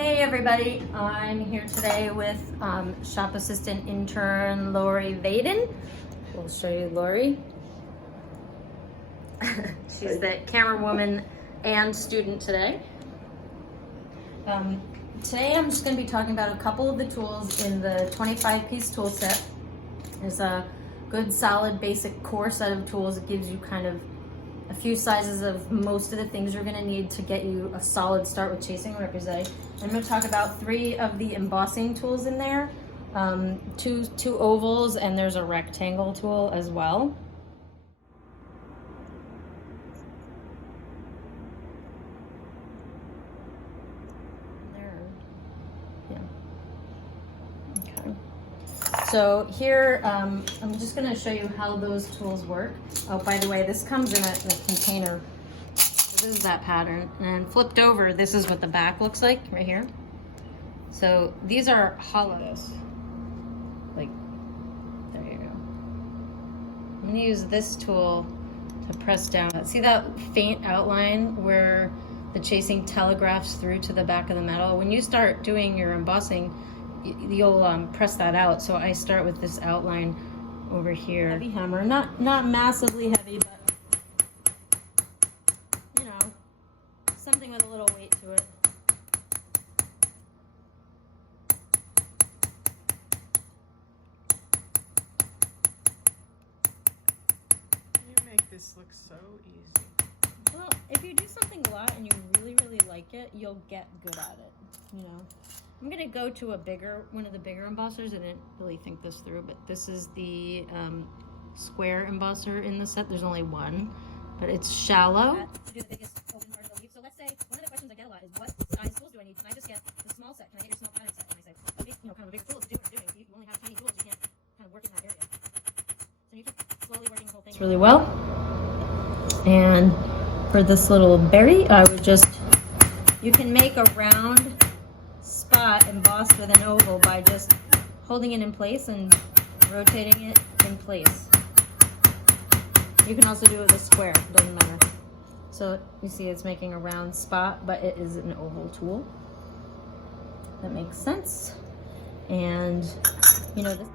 Hey everybody, I'm here today with shop assistant intern Lori Vaden. We'll show you Lori. She's the camera woman and student today. Today I'm just going to be talking about a couple of the tools in the 25-piece tool set. It's a good solid basic core set of tools. It gives you kind of a few sizes of most of the things you're going to need to get you a solid start with chasing repousse. I'm going to talk about 3 of the embossing tools in there, two ovals, and there's a rectangle tool as well. So here, I'm just going to show you how those tools work. Oh, by the way, this comes in a container. So this is that pattern. And flipped over, this is what the back looks like right here. So these are hollows. Like, there you go. I'm going to use this tool to press down. See that faint outline where the chasing telegraphs through to the back of the metal? When you start doing your embossing, you'll press that out. So I start with this outline over here. Heavy hammer, not massively heavy, but you know, something with a little weight to it. You make this look so easy. Well, if you do something a lot and you really like it, you'll get good at it, you know. I'm gonna go to one of the bigger embossers. I didn't really think this through, but this is the square embosser in the set. There's only one, but it's shallow. To do the biggest open part of the leaf. So let's say, one of the questions I get a lot is, what size tools do I need? Can I just get the small set? Can I get your small pattern set? And I say, okay, you know, kind of a bigger tool to do what you're doing. If you only have tiny tools, you can't kind of work in that area. So you keep slowly working the whole thing really well. And for this little berry, I would just, you can make a round spot embossed with an oval by just holding it in place and rotating it in place. You can also do it with a square, it doesn't matter. So you see it's making a round spot, but it is an oval tool. That makes sense. And you know, this